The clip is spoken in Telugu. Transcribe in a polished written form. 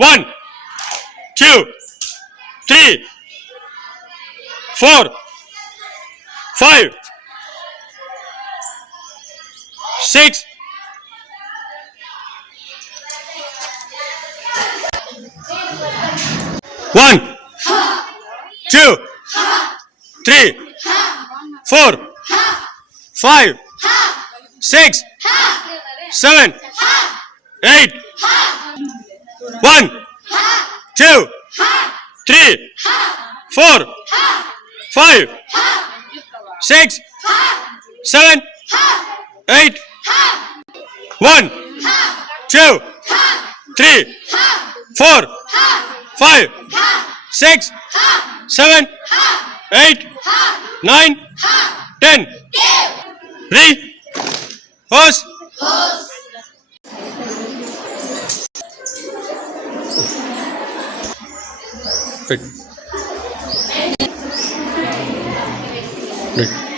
1 2 3 4 5 6 1 2 3 4 5 6 7 8 1 2 3 4 5 6 7 8 1 2 3 4 5 6 7 8 9 10 Re Horse Right.